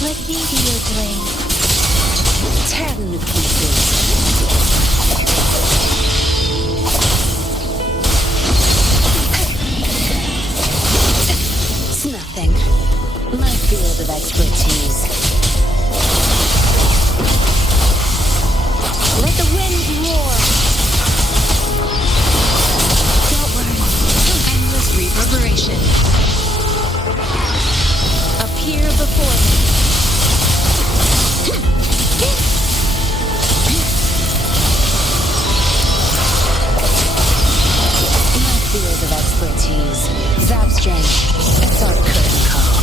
Let me be your blade. Tear them to pieces. It's nothing. My field of expertise. Let the wind roar. Don't worry. Endless reverberation. Appear before me. Field of expertise. Zap strength. It's our curtain call.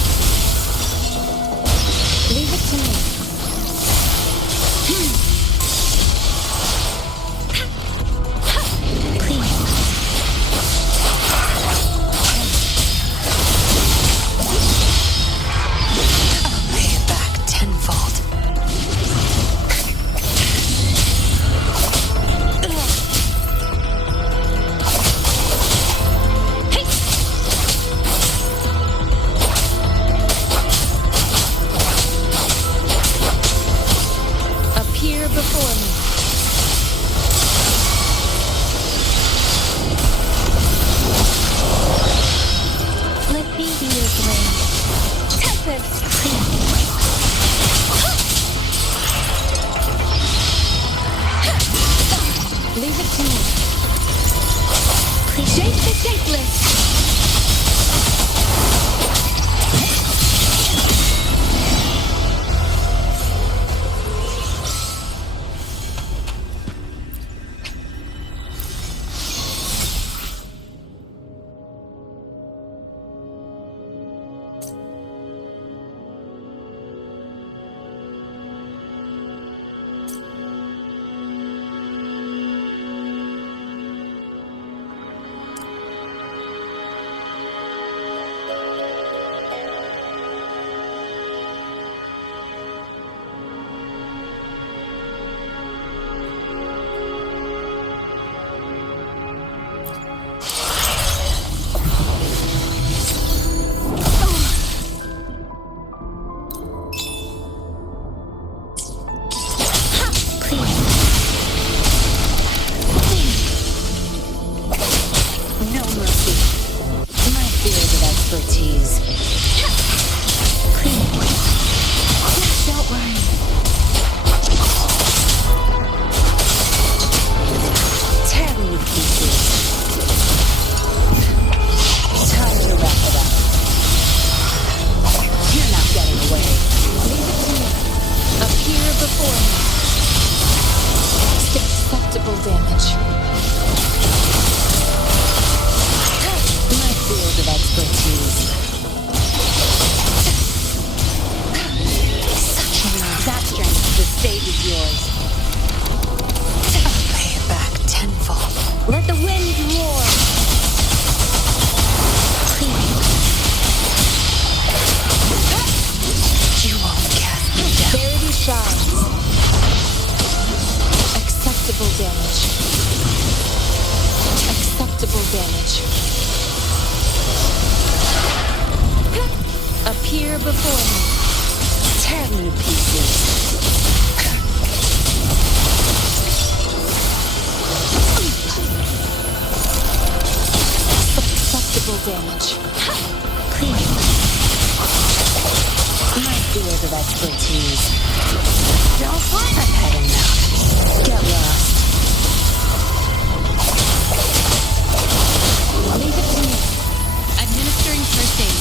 Leave it to me. Please. I'll pay it back tenfold. Before me. Let me be your blade. Tempest! Leave it to me. Please shape the shapeless. Expertise. Clean. Don't worry. Tear them to pieces. Time to wrap it up. You're not getting away. Leave it to me. Appear before me. Acceptable damage. My field of expertise. That strength, the stage is yours. I'll pay it back tenfold. Let the wind roar. Please. You won't cast me down. Prosperity shines. Acceptable damage. Acceptable damage. Appear before me. Tear me to pieces. Acceptable damage. Clean. My field of expertise. Don't want I've had enough. Get lost. Leave it to me. Administering first aid.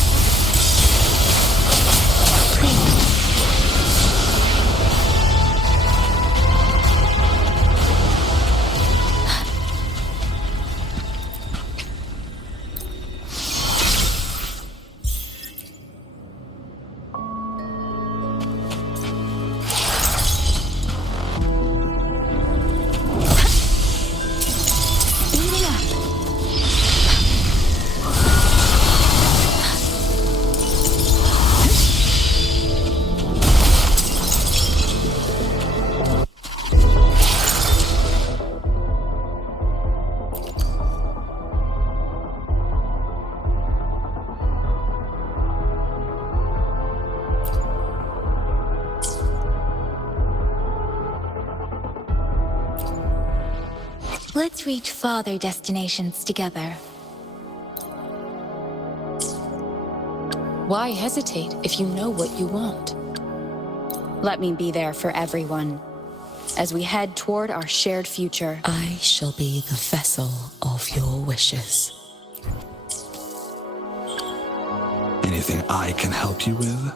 Clean. Let's reach farther destinations together. Why hesitate if you know what you want? Let me be there for everyone as we head toward our shared future. I shall be the vessel of your wishes. Anything I can help you with?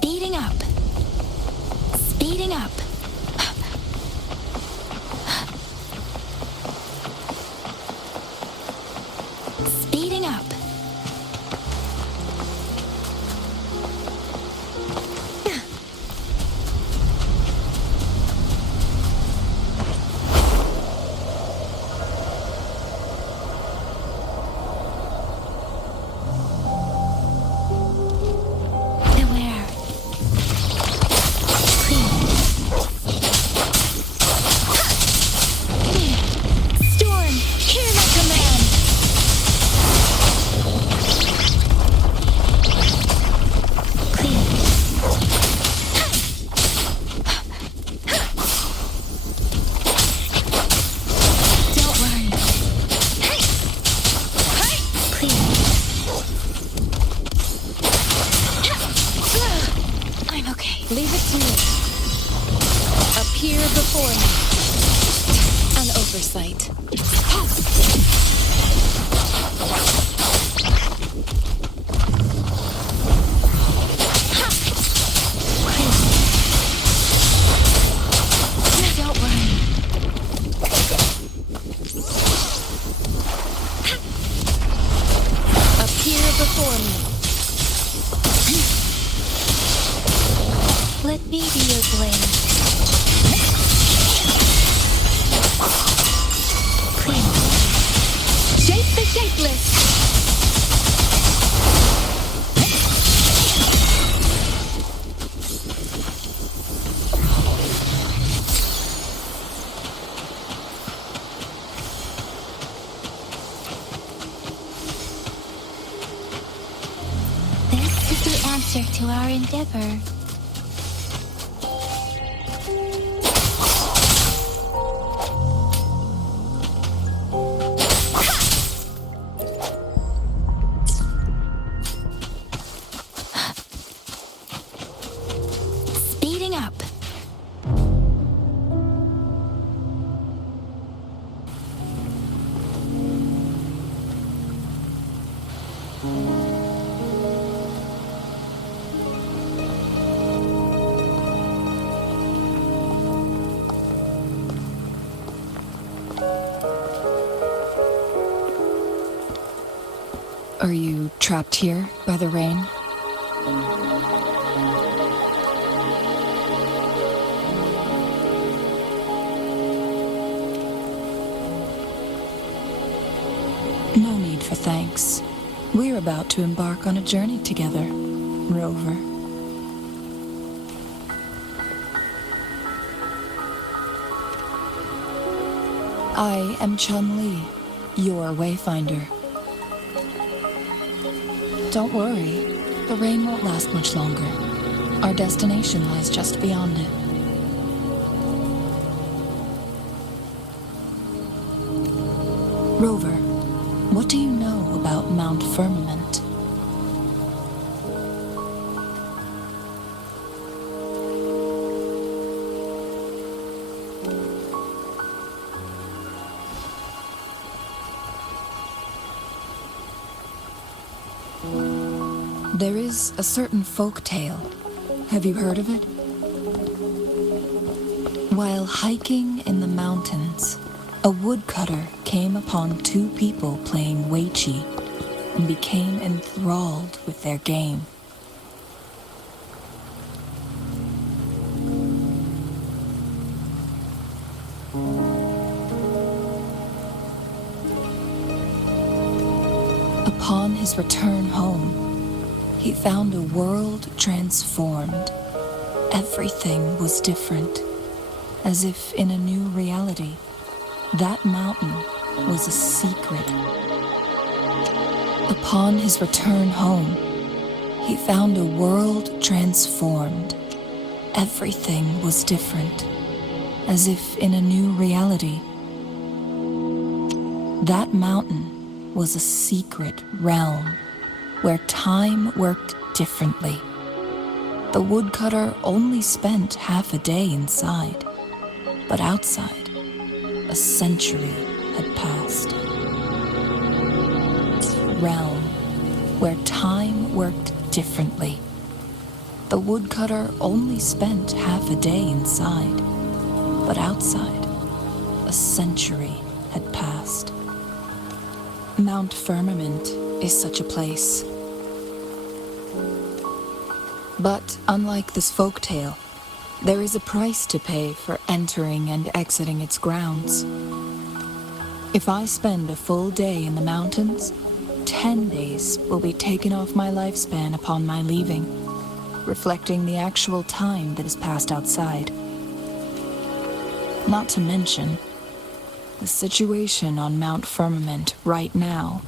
Speeding up. Speeding up. Leave it to me. Appear before me. An oversight. Don't worry. Appear before me. Let me be your blade. Clean. Shape the shapeless. This is the answer to our endeavor. Are you trapped here by the rain? No need for thanks. We're about to embark on a journey together, Rover. I am Chun-Li, your wayfinder. Don't worry, the rain won't last much longer. Our destination lies just beyond it. Rover, what do you know about Mount Firmament? There is a certain folk tale. Have you heard of it? While hiking in the mountains, a woodcutter came upon two people playing Weiqi and became enthralled with their game. Upon his return home, he found a world transformed. Everything was different, as if in a new reality. That mountain was a secret. Upon his return home, he found a world transformed. Everything was different, as if in a new reality. That mountain was a secret realm where time worked differently. The woodcutter only spent half a day inside, but outside, a century had passed. Realm where time worked differently. The woodcutter only spent half a day inside, but outside, a century had passed. Mount Firmament is such a place. But unlike this folktale, there is a price to pay for entering and exiting its grounds. If I spend a full day in the mountains, 10 days will be taken off my lifespan upon my leaving, reflecting the actual time that has passed outside. Not to mention, the situation on Mount Firmament right now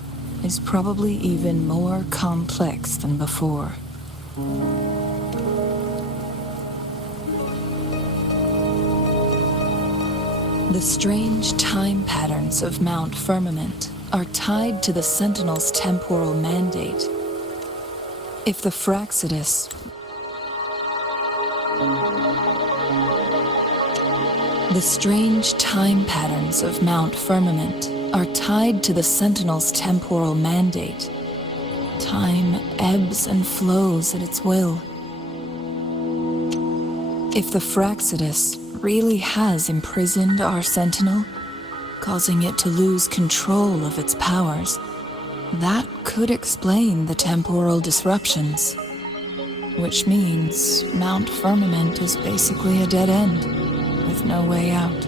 is probably even more complex than before. The strange time patterns of Mount Firmament are tied to the Sentinel's temporal mandate. If the Fraxidus... The strange time patterns of Mount Firmament are tied to the Sentinel's temporal mandate. Time ebbs and flows at its will. If the Fraxidus really has imprisoned our Sentinel, causing it to lose control of its powers, that could explain the temporal disruptions. Which means Mount Firmament is basically a dead end, with no way out.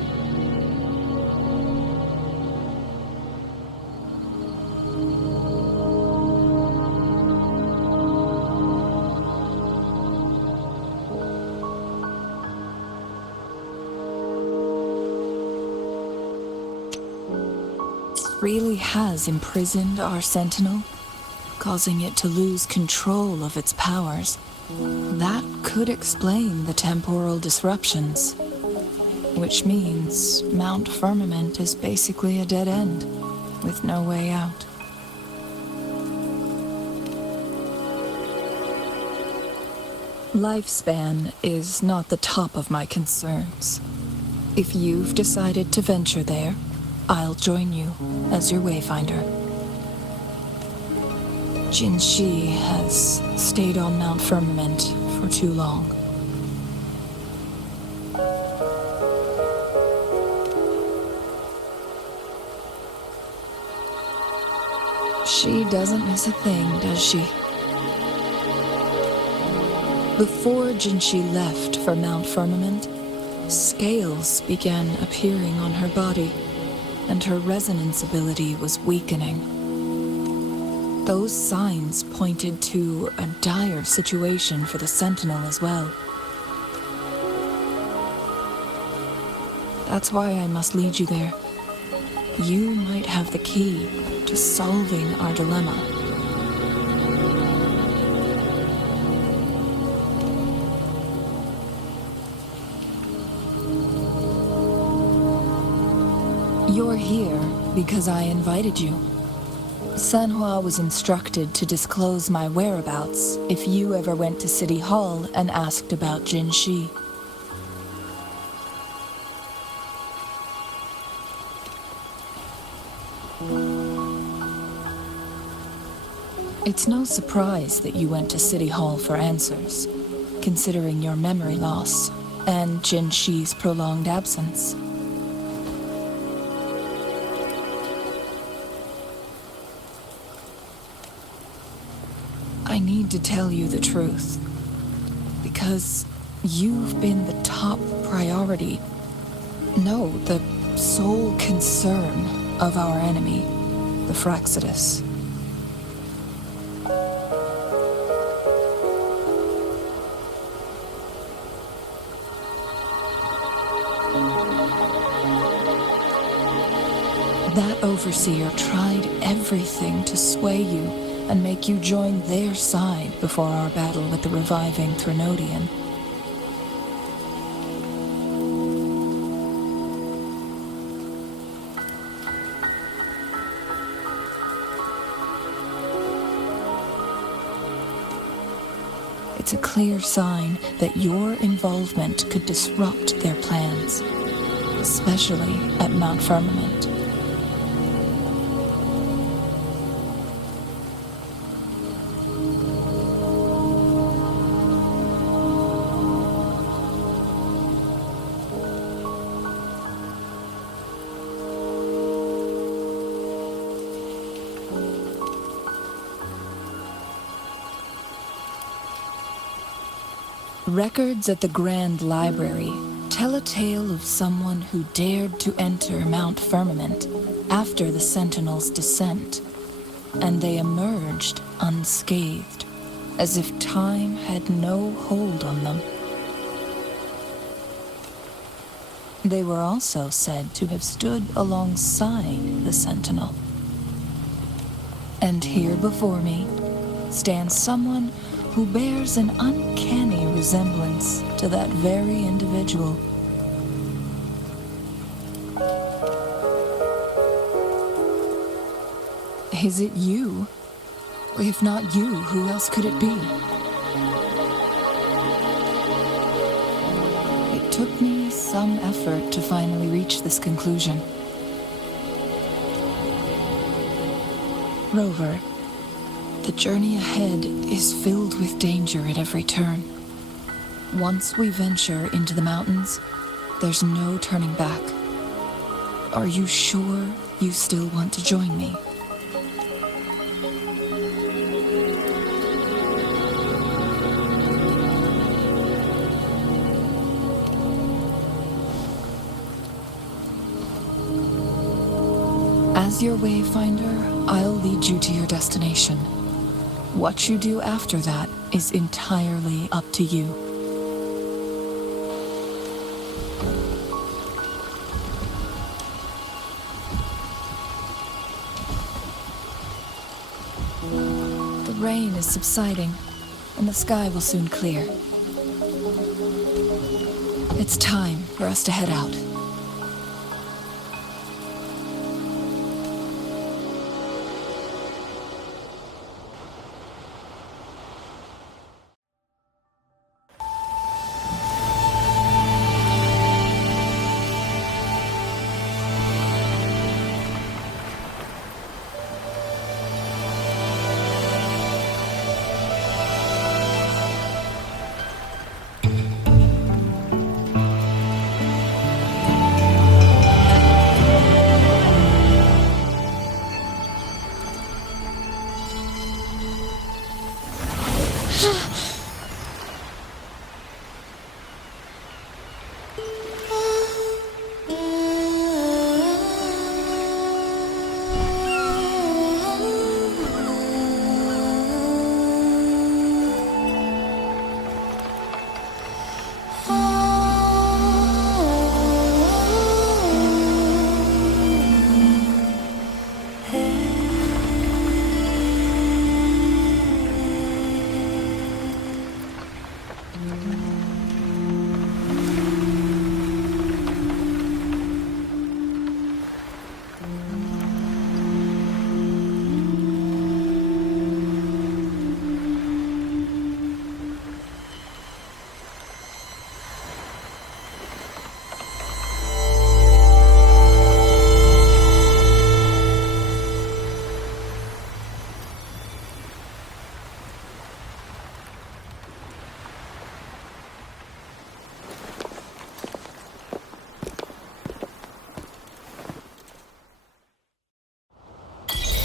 Really has imprisoned our Sentinel, causing it to lose control of its powers. That could explain the temporal disruptions. Which means Mount Firmament is basically a dead end, with no way out. Lifespan is not the top of my concerns. If you've decided to venture there, I'll join you as your wayfinder. Jin Shi has stayed on Mount Firmament for too long. She doesn't miss a thing, does she? Before Jinshi left for Mount Firmament, scales began appearing on her body, and her resonance ability was weakening. Those signs pointed to a dire situation for the Sentinel as well. That's why I must lead you there. You might have the key to solving our dilemma. You're here because I invited you. Sanhua was instructed to disclose my whereabouts if you ever went to City Hall and asked about Jinshi. It's no surprise that you went to City Hall for answers, considering your memory loss and Jinshi's prolonged absence. I need to tell you the truth, because you've been the top priority, no, the sole concern of our enemy, the Fraxidus. That overseer tried everything to sway you and make you join their side before our battle with the reviving Threnodian. It's a clear sign that your involvement could disrupt their plans, especially at Mount Firmament. Records at the Grand Library tell a tale of someone who dared to enter Mount Firmament after the Sentinel's descent, and they emerged unscathed, as if time had no hold on them. They were also said to have stood alongside the Sentinel. And here before me stands someone who bears an uncanny resemblance to that very individual. Is it you? If not you, who else could it be? It took me some effort to finally reach this conclusion. Rover, the journey ahead is filled with danger at every turn. Once we venture into the mountains, there's no turning back. Are you sure you still want to join me? As your wayfinder, I'll lead you to your destination. What you do after that is entirely up to you. The rain is subsiding, and the sky will soon clear. It's time for us to head out.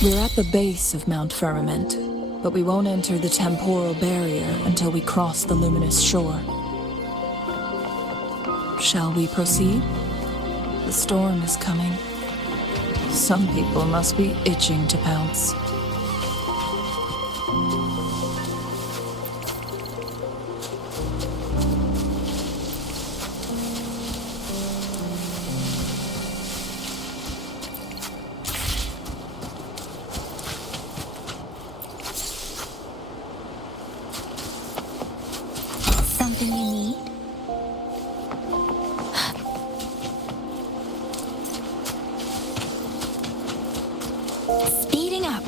We're at the base of Mount Firmament, but we won't enter the temporal barrier until we cross the luminous shore. Shall we proceed? The storm is coming. Some people must be itching to pounce. Something you need? Speeding up.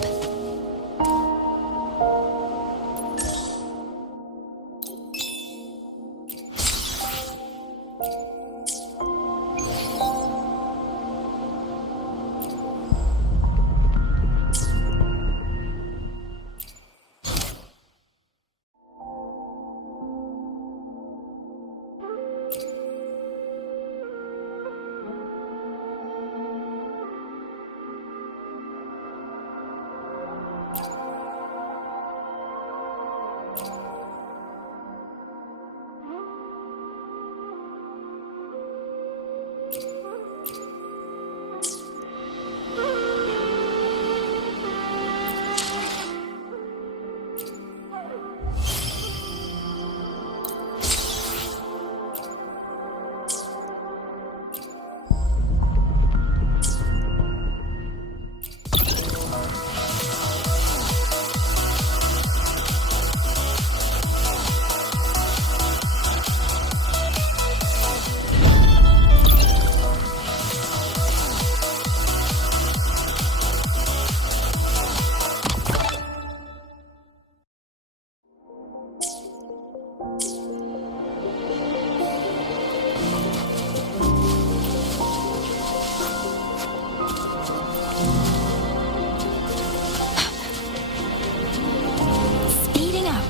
Speeding up.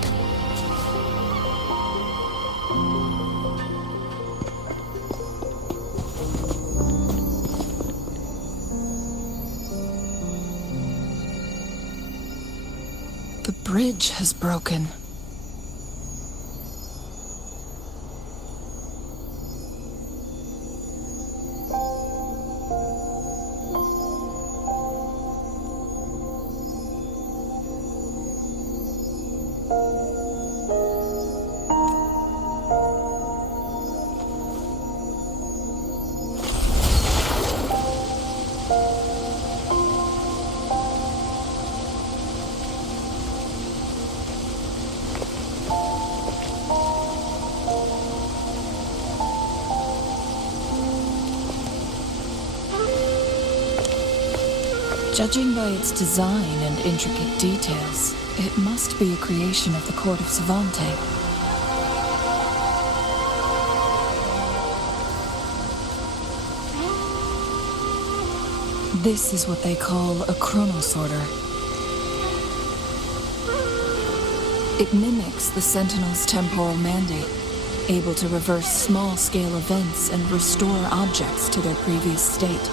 The bridge has broken. Judging by its design and intricate details, it must be a creation of the court of Savante. This is what they call a chronosorter. It mimics the Sentinel's temporal mandate, able to reverse small-scale events and restore objects to their previous state.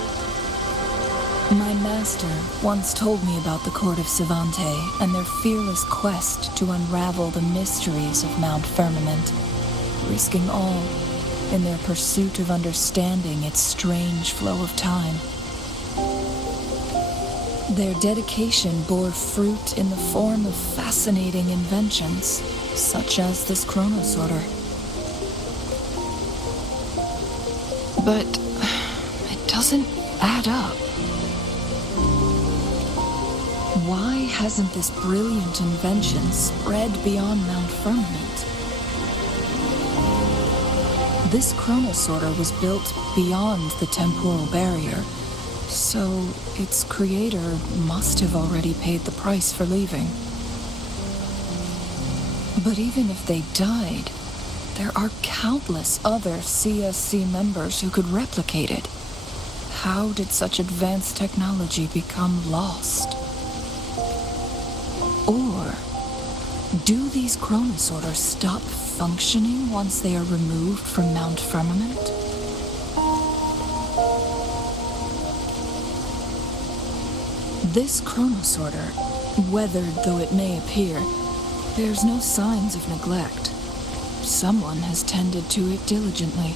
My master once told me about the court of Savante and their fearless quest to unravel the mysteries of Mount Firmament, risking all in their pursuit of understanding its strange flow of time. Their dedication bore fruit in the form of fascinating inventions, such as this chronosorter. But it doesn't add up. Why hasn't this brilliant invention spread beyond Mount Firmament? This chronosorter was built beyond the temporal barrier, so its creator must have already paid the price for leaving. But even if they died, there are countless other CSC members who could replicate it. How did such advanced technology become lost? Or do these chronosorters stop functioning once they are removed from Mount Firmament? This chronosorter, weathered though it may appear, bears no signs of neglect. Someone has tended to it diligently.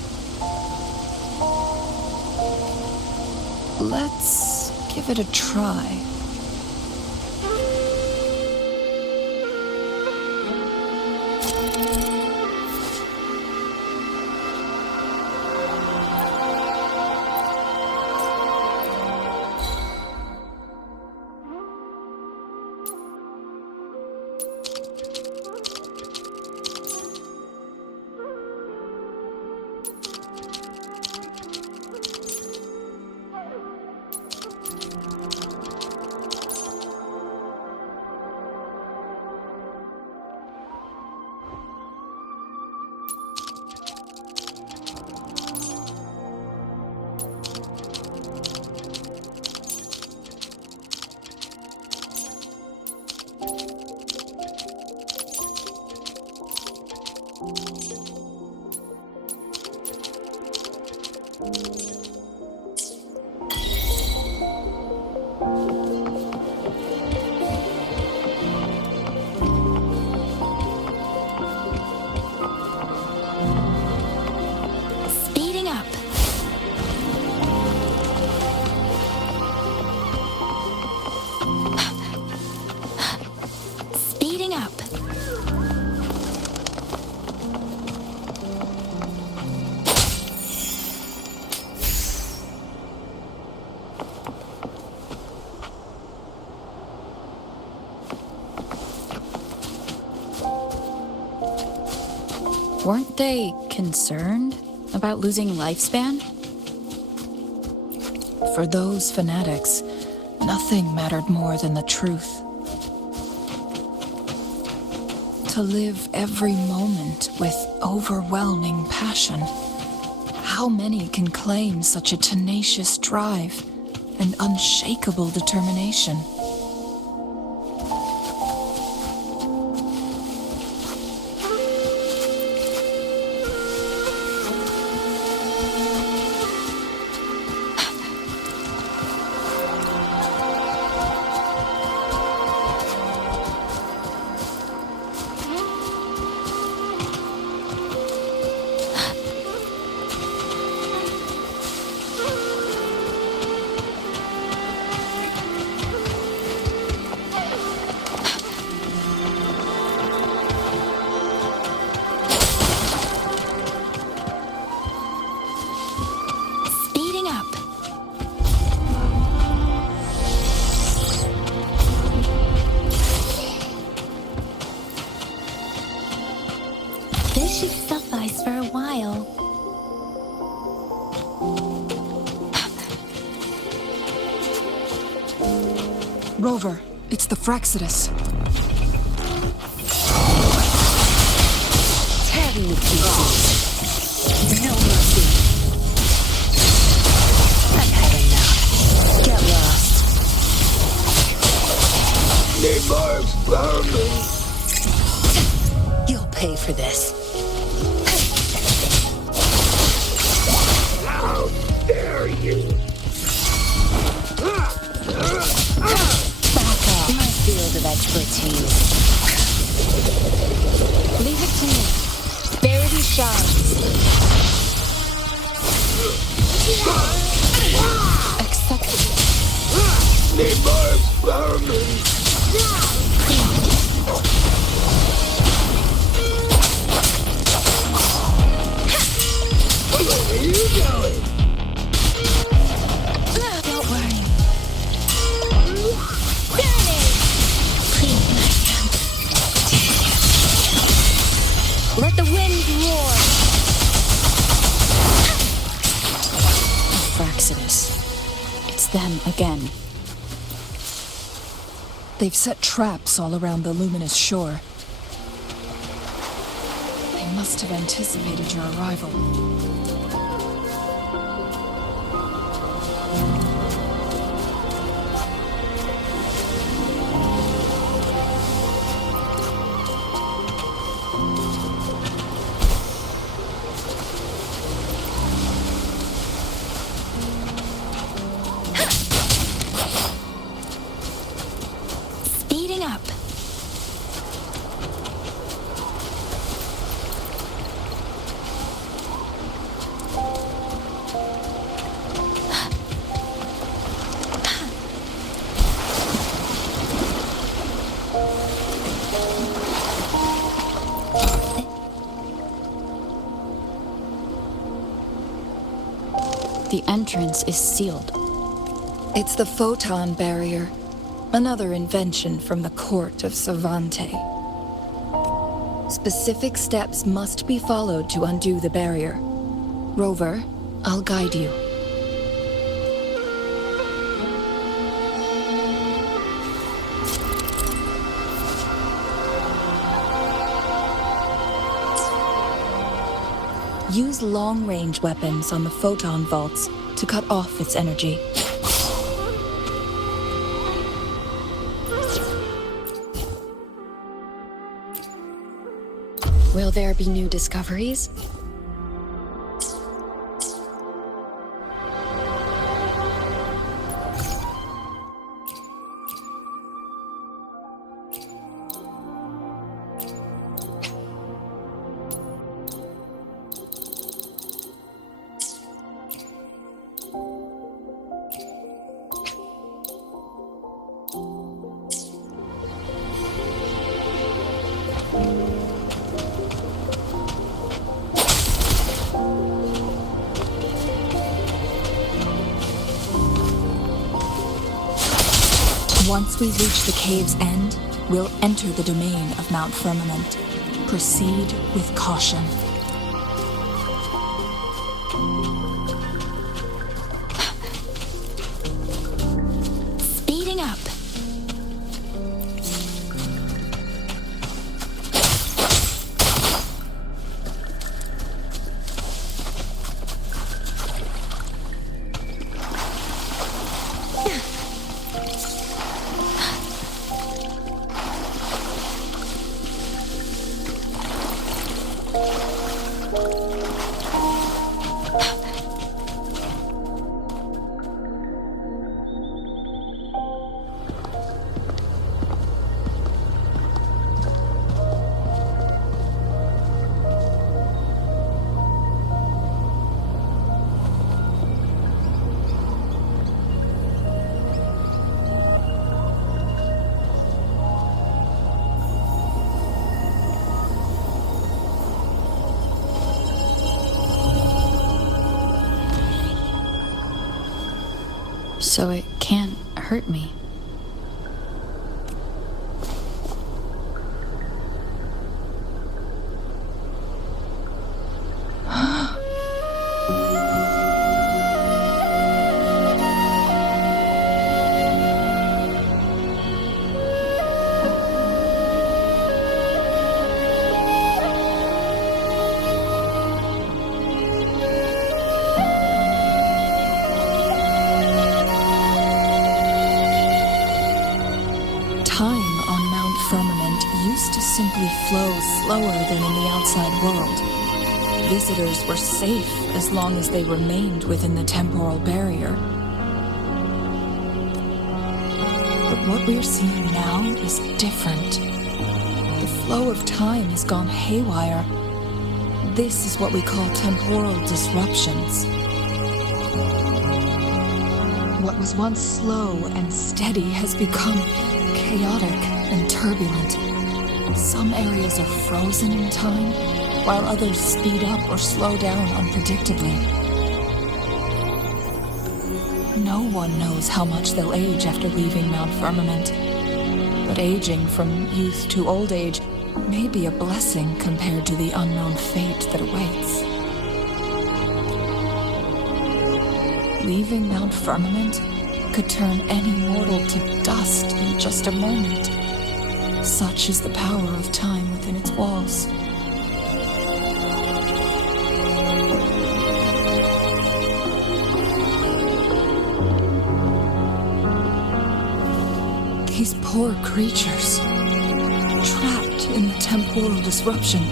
Let's give it a try. Speeding up. Speeding up. Weren't they concerned about losing lifespan? For those fanatics, nothing mattered more than the truth. To live every moment with overwhelming passion. How many can claim such a tenacious drive and unshakable determination? Speeding up. This should suffice for a while. Rover, it's the Fraccidus. Tear me to pieces. No mercy. I've had enough. Get lost. You'll pay for this. How dare you! Back off. My field of expertise. Leave it to me. Verity shines. Accept it. Need more experiments! Where are you going? Don't worry. Serenade! Clean my hand. Let the wind roar. Fraccidus. It's them again. They've set traps all around the luminous shore. They must have anticipated your arrival. entrance is sealed. It's the photon barrier, another invention from the court of Savante. Specific steps must be followed to undo the barrier. Rover, I'll guide you. Use long-range weapons on the photon vaults to cut off its energy. Will there be new discoveries? Once we reach the cave's end, we'll enter the domain of Mount Firmament. Proceed with caution. Speeding up. So it can't hurt me. Time on Mount Firmament used to simply flow slower than in the outside world. Visitors were safe as long as they remained within the temporal barrier. But what we're seeing now is different. The flow of time has gone haywire. This is what we call temporal disruptions. What was once slow and steady has become chaotic and turbulent. Some areas are frozen in time, while others speed up or slow down unpredictably. No one knows how much they'll age after leaving Mount Firmament, but aging from youth to old age may be a blessing compared to the unknown fate that awaits. Leaving Mount Firmament could turn any mortal to dust in just a moment. Such is the power of time within its walls. These poor creatures, trapped in the temporal disruption,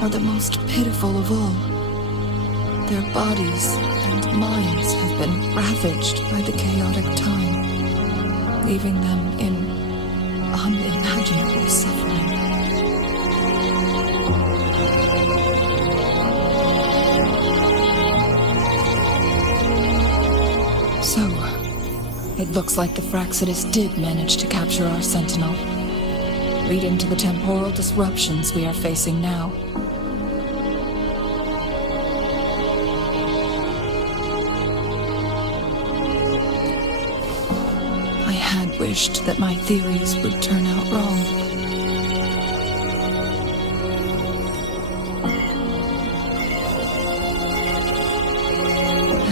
are the most pitiful of all. Their bodies and minds have been ravaged by the chaotic time, leaving them in unimaginable suffering. So, it looks like the Fraxidus did manage to capture our sentinel, leading to the temporal disruptions we are facing now. had wished that my theories would turn out wrong.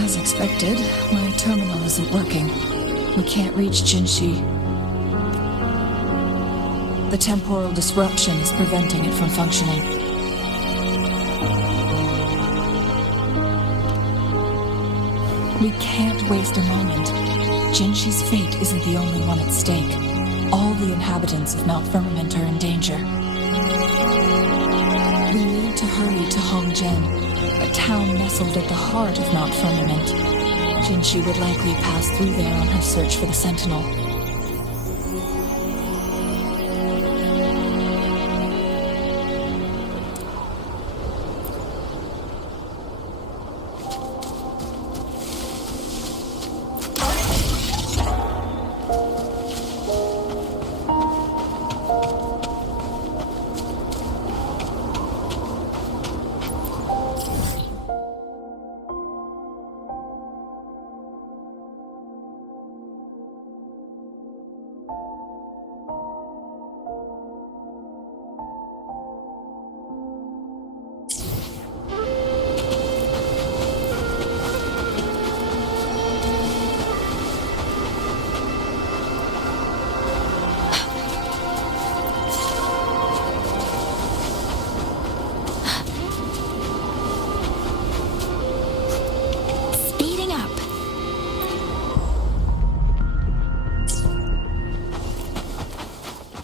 As expected, my terminal isn't working. We can't reach Jinshi. The temporal disruption is preventing it from functioning. We can't waste a moment. Jinshi's fate isn't the only one at stake. All the inhabitants of Mount Firmament are in danger. We need to hurry to Hongjian, a town nestled at the heart of Mount Firmament. Jinshi would likely pass through there on her search for the Sentinel.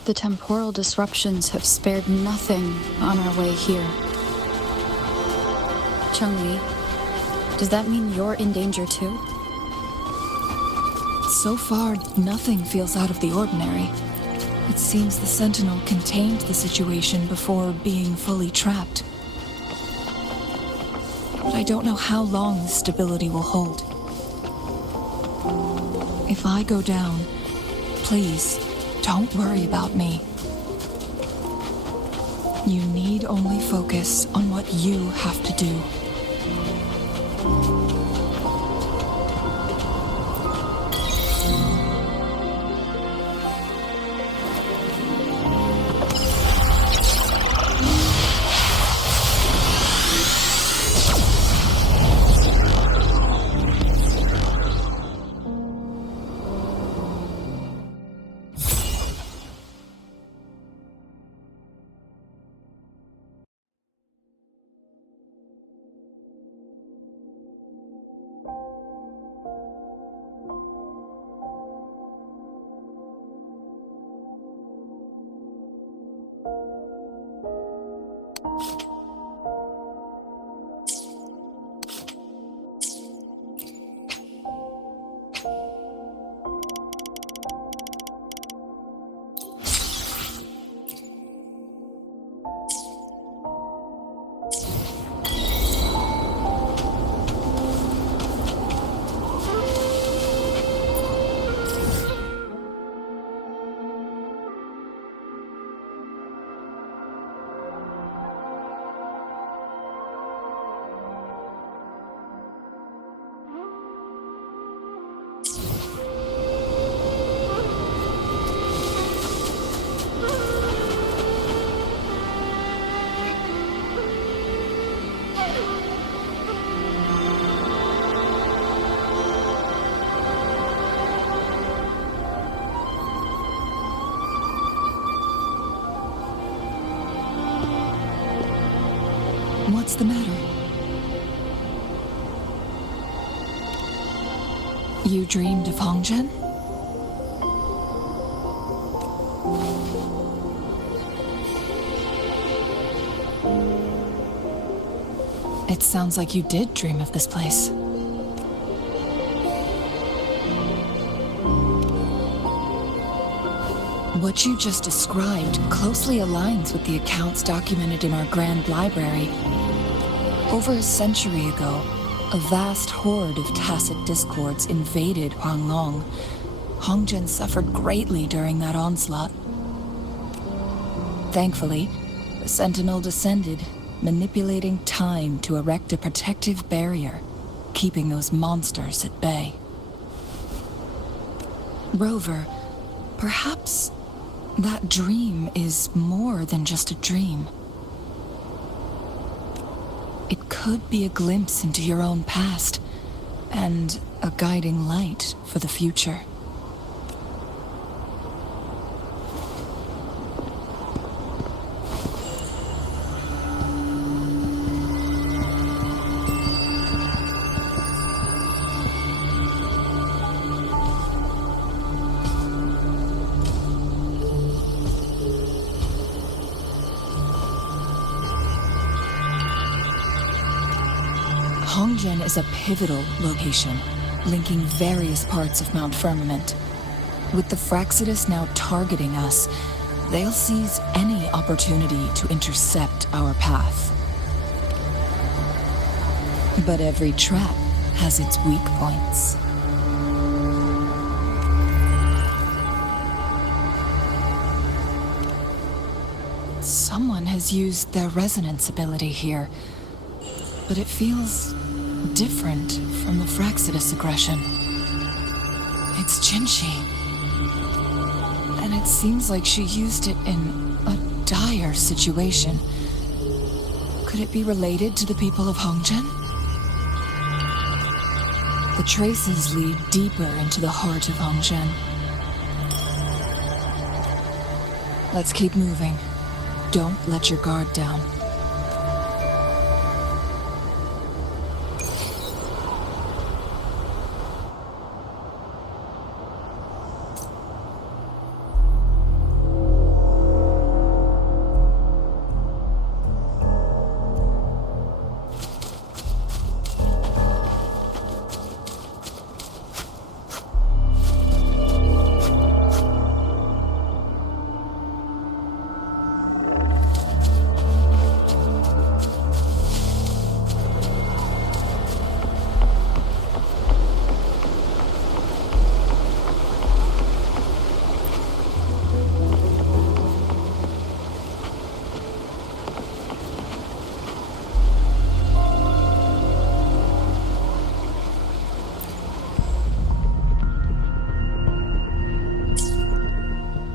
The temporal disruptions have spared nothing on our way here. Chun-Li, does that mean you're in danger too? So far, nothing feels out of the ordinary. It seems the Sentinel contained the situation before being fully trapped. But I don't know how long this stability will hold. If I go down, please, don't worry about me. You need only focus on what you have to do. What's the matter? You dreamed of Hongjian? It sounds like you did dream of this place. What you just described closely aligns with the accounts documented in our Grand Library. Over a century ago, a vast horde of tacit discords invaded Huanglong. Hongjian suffered greatly during that onslaught. Thankfully, the Sentinel descended, manipulating time to erect a protective barrier, keeping those monsters at bay. Rover, Perhaps that dream is more than just a dream. It could be a glimpse into your own past and a guiding light for the future. Hongzhen is a pivotal location, linking various parts of Mount Firmament. With the Fraxidus now targeting us, they'll seize any opportunity to intercept our path. But every trap has its weak points. Someone has used their resonance ability here, but it feels different from the Fraxidus aggression. It's Jinshi. And it seems like she used it in a dire situation. Could it be related to the people of Hongzhen? The traces lead deeper into the heart of Hongzhen. Let's keep moving. Don't let your guard down.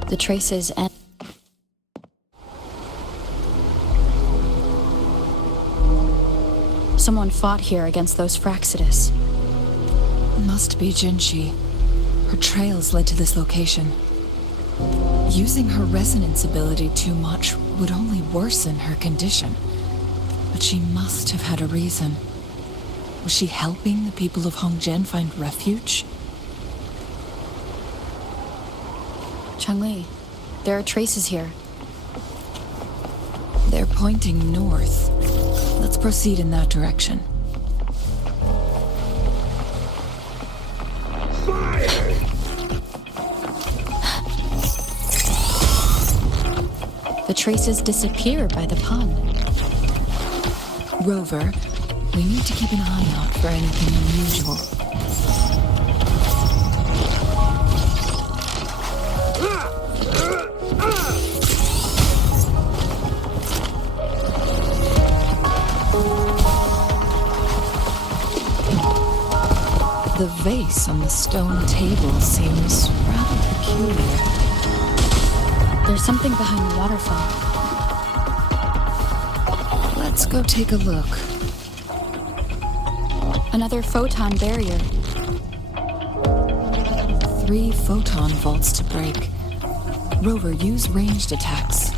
The traces end. Someone fought here against those Fraxidus. Must be Jinshi. Her trails led to this location. Using her resonance ability too much would only worsen her condition. But she must have had a reason. Was she helping the people of Hongzhen find refuge? Changli, there are traces here. They're pointing north. Let's proceed in that direction. Fire! The traces disappear by the pond. Rover, we need to keep an eye out for anything unusual. The vase on the stone table seems rather peculiar. There's something behind the waterfall. Let's go take a look. Another photon barrier. 3 photon vaults to break. Rover, use ranged attacks.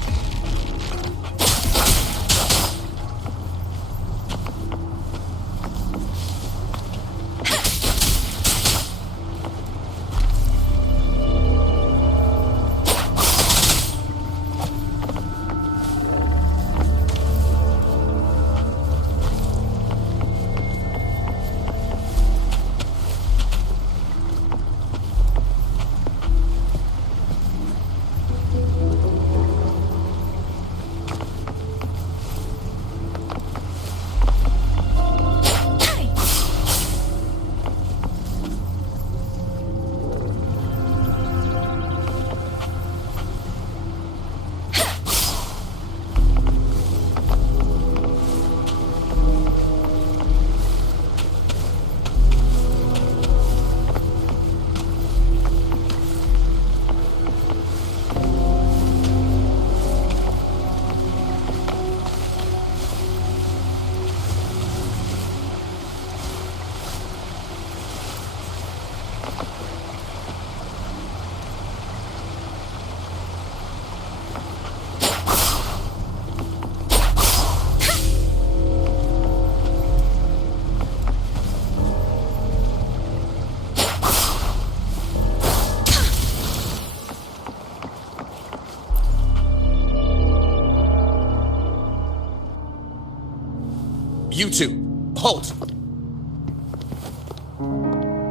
You two, halt!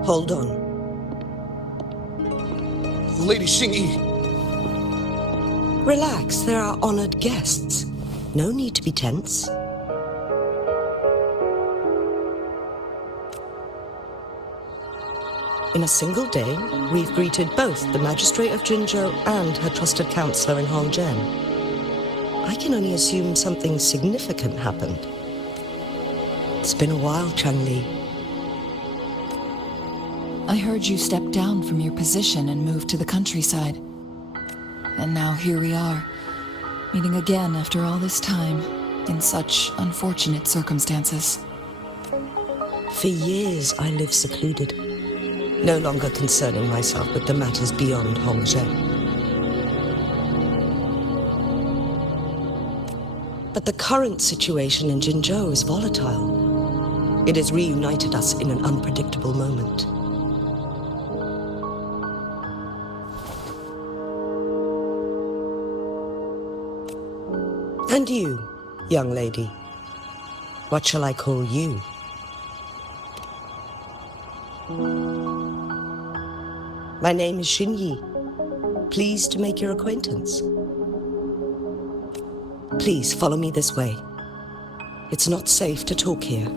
Hold on. Lady Xingyi, Relax, they're our honored guests. No need to be tense. In a single day, we've greeted both the Magistrate of Jinzhou and her trusted counselor in Hongzhen. I can only assume something significant happened. It's been a while, Changli. I heard you stepped down from your position and moved to the countryside. And now here we are, meeting again after all this time, in such unfortunate circumstances. For years, I lived secluded, no longer concerning myself with the matters beyond Hongzhen. But the current situation in Jinzhou is volatile. It has reunited us in an unpredictable moment. And you, young lady, what shall I call you? My name is Xingyi. Pleased to make your acquaintance. Please follow me this way. It's not safe to talk here.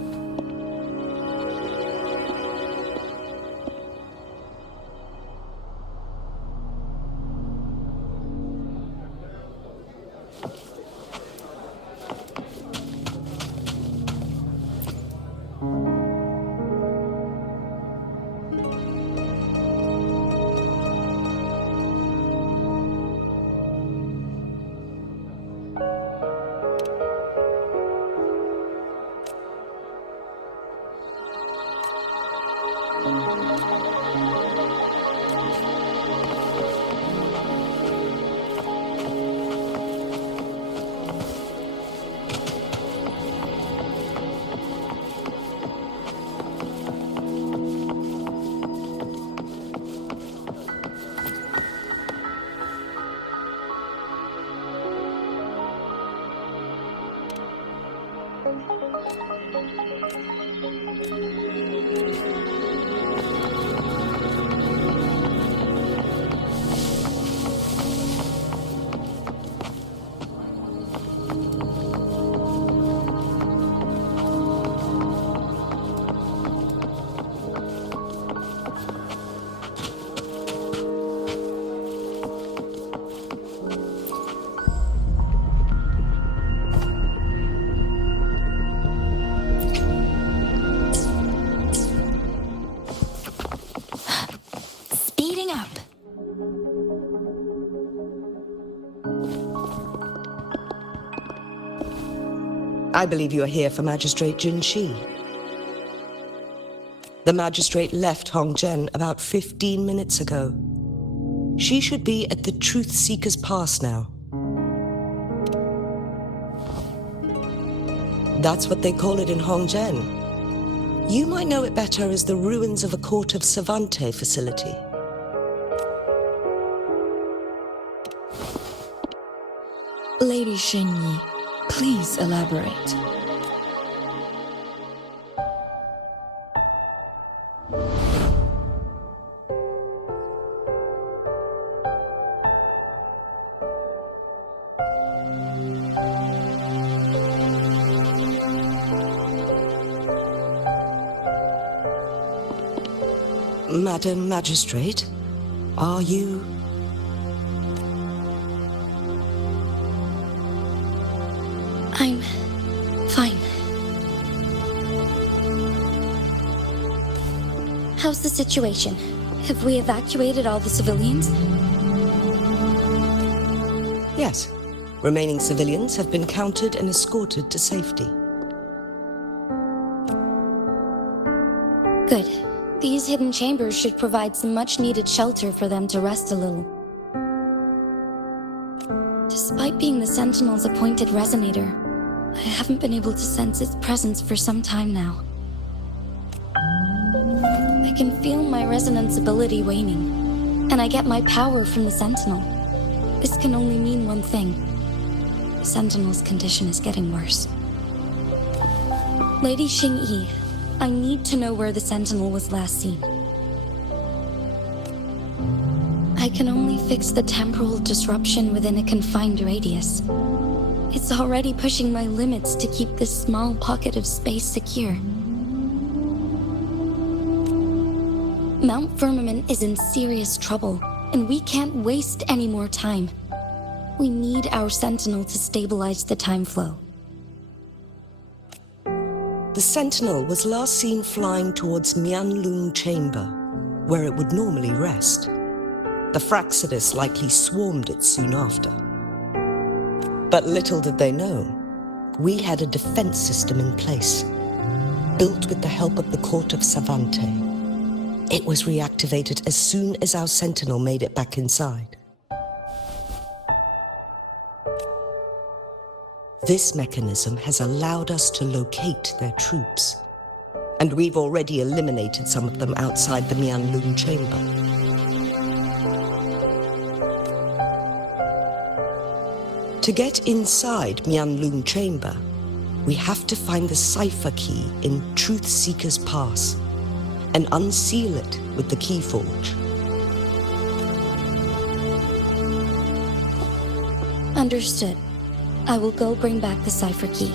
I believe you are here for Magistrate Jin Shi. The magistrate left Hongzhen about 15 minutes ago. She should be at the Truth Seeker's Pass now. That's what they call it in Hongzhen. You might know it better as the ruins of a Court of Savante facility. Lady Xingyi, please elaborate. Madam Magistrate, are you... I'm fine. How's the situation? Have we evacuated all the civilians? Yes. Remaining civilians have been counted and escorted to safety. Good. These hidden chambers should provide some much-needed shelter for them to rest a little. Despite being the Sentinel's appointed resonator, I haven't been able to sense its presence for some time now. I can feel my resonance ability waning, and I get my power from the Sentinel. This can only mean one thing. The Sentinel's condition is getting worse. Lady Xingyi, I need to know where the Sentinel was last seen. I can only fix the temporal disruption within a confined radius. It's already pushing my limits to keep this small pocket of space secure. Mount Firmament is in serious trouble, and we can't waste any more time. We need our Sentinel to stabilize the time flow. The Sentinel was last seen flying towards Mianlun Chamber, where it would normally rest. The Fraxidus likely swarmed it soon after. But little did they know, we had a defense system in place, built with the help of the court of Savante. It was reactivated as soon as our Sentinel made it back inside. This mechanism has allowed us to locate their troops, and we've already eliminated some of them outside the Mianlun Chamber. To get inside Mianlun Chamber, we have to find the cipher key in Truth Seeker's Pass and unseal it with the Keyforge. Understood. I will go bring back the cipher key.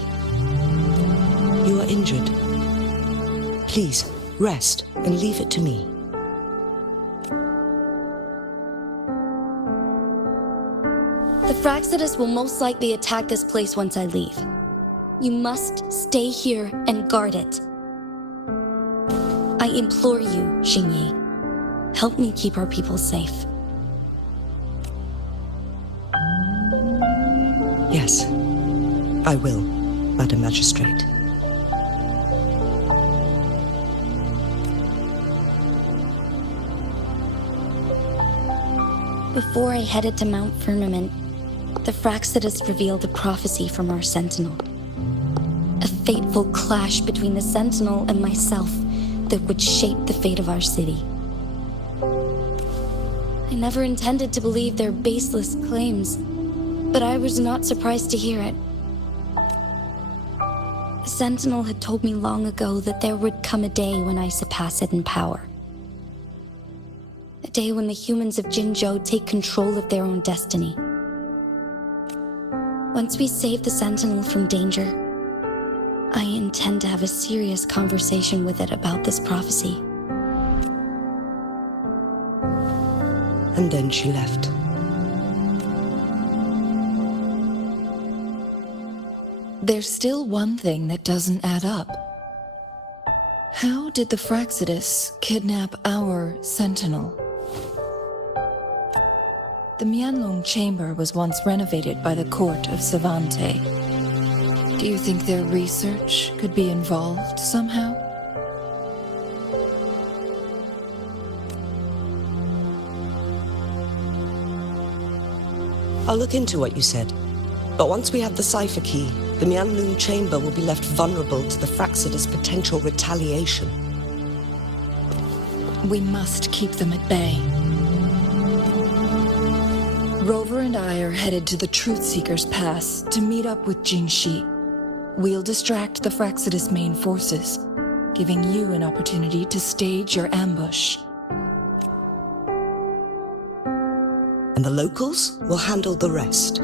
You are injured. Please, rest and leave it to me. The Fraxidus will most likely attack this place once I leave. You must stay here and guard it. I implore you, Xingyi. Help me keep our people safe. Yes, I will, Madam Magistrate. Before I headed to Mount Firmament, the Fraxidus revealed a prophecy from our Sentinel. A fateful clash between the Sentinel and myself that would shape the fate of our city. I never intended to believe their baseless claims, but I was not surprised to hear it. The Sentinel had told me long ago that there would come a day when I surpass it in power. A day when the humans of Jinzhou take control of their own destiny. Once we save the Sentinel from danger, I intend to have a serious conversation with it about this prophecy. And then she left. There's still one thing that doesn't add up. How did the Fraxidus kidnap our Sentinel? The Mianlong Chamber was once renovated by the court of Savante. Do you think their research could be involved somehow? I'll look into what you said. But once we have the cipher key, the Mianlun Chamber will be left vulnerable to the Fraxidus' potential retaliation. We must keep them at bay. Rover and I are headed to the Truth Seeker's Pass to meet up with Jingxi. We'll distract the Fraxidus' main forces, giving you an opportunity to stage your ambush. And the locals will handle the rest.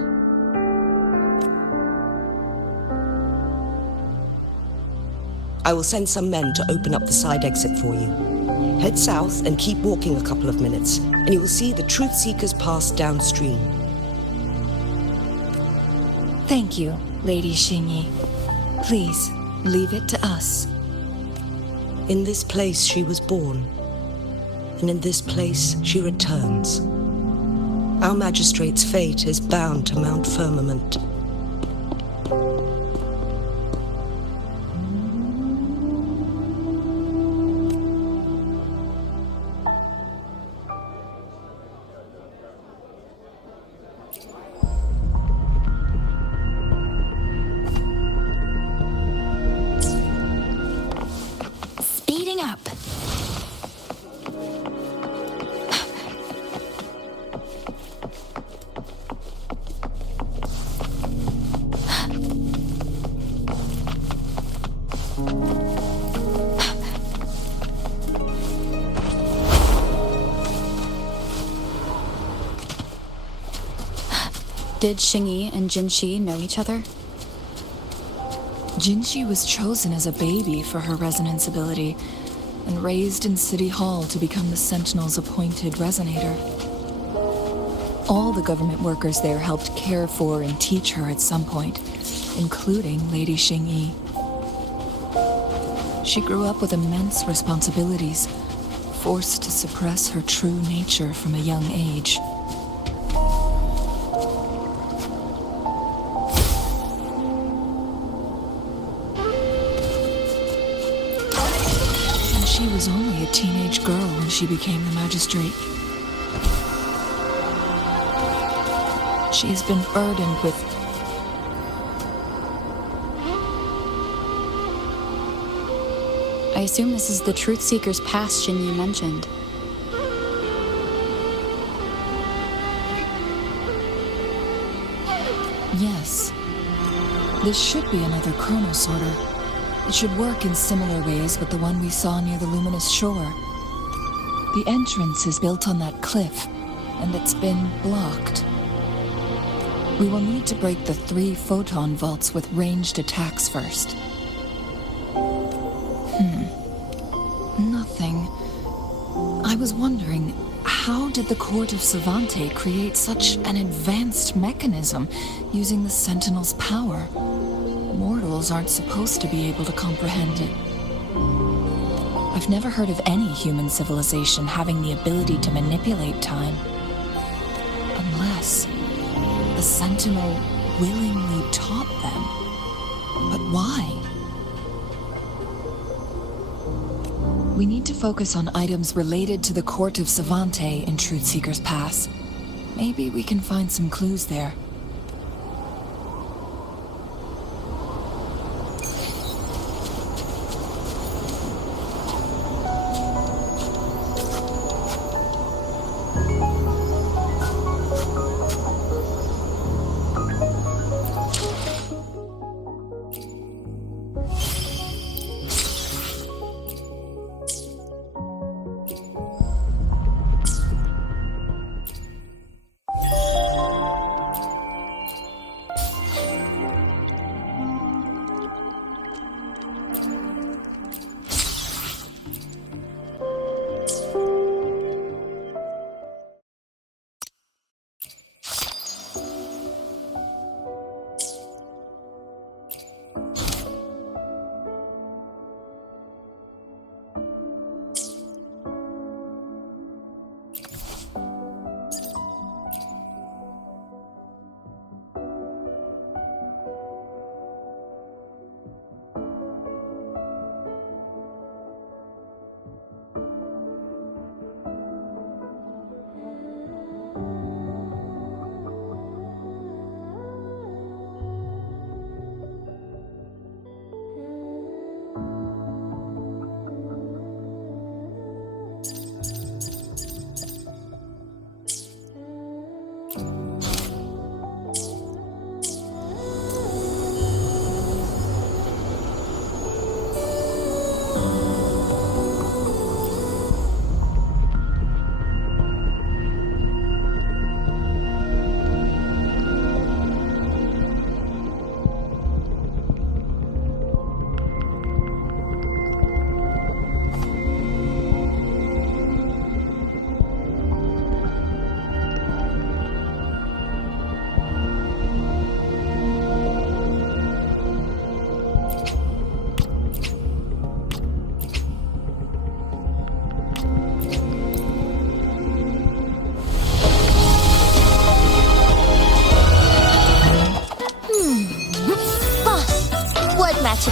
I will send some men to open up the side exit for you. Head south and keep walking a couple of minutes, and you will see the Truth Seekers Pass downstream. Thank you, Lady Xingyi. Please, leave it to us. In this place she was born, and in this place she returns. Our magistrate's fate is bound to Mount Firmament. Speeding up. Did Xingyi and Jinxi know each other? Jinxi was chosen as a baby for her resonance ability and raised in City Hall to become the Sentinel's appointed resonator. All the government workers there helped care for and teach her at some point, including Lady Xingyi. She grew up with immense responsibilities, forced to suppress her true nature from a young age. And she was only a teenage girl when she became the magistrate. She has been burdened with I assume this is the Truth Seeker's past Xingyi mentioned. Yes. This should be another chronosorter. It should work in similar ways with the one we saw near the luminous shore. The entrance is built on that cliff, and it's been blocked. We will need to break the 3 photon vaults with ranged attacks first. Nothing. I was wondering, how did the Court of Savante create such an advanced mechanism using the Sentinel's power? Mortals aren't supposed to be able to comprehend it. I've never heard of any human civilization having the ability to manipulate time. Unless the Sentinel willingly taught them. But why? We need to focus on items related to the Court of Savante in Truthseeker's Pass. Maybe we can find some clues there.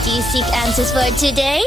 Do you seek answers for today?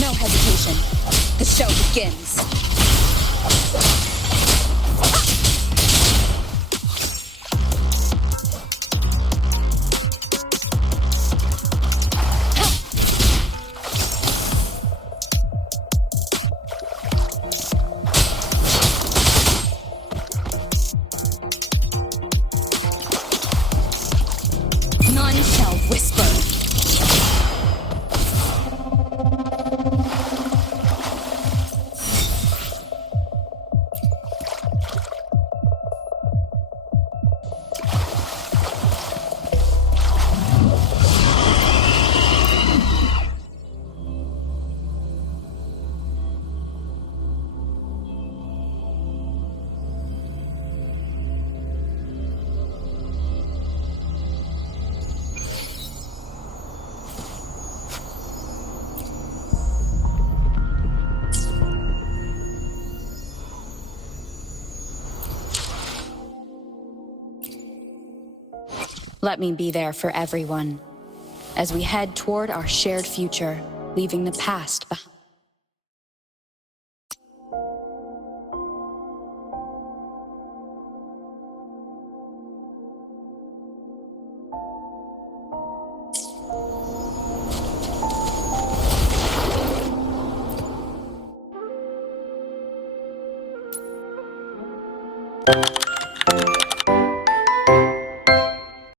No hesitation. The show begins. None shall whisper. Let me be there for everyone as we head toward our shared future, leaving the past behind.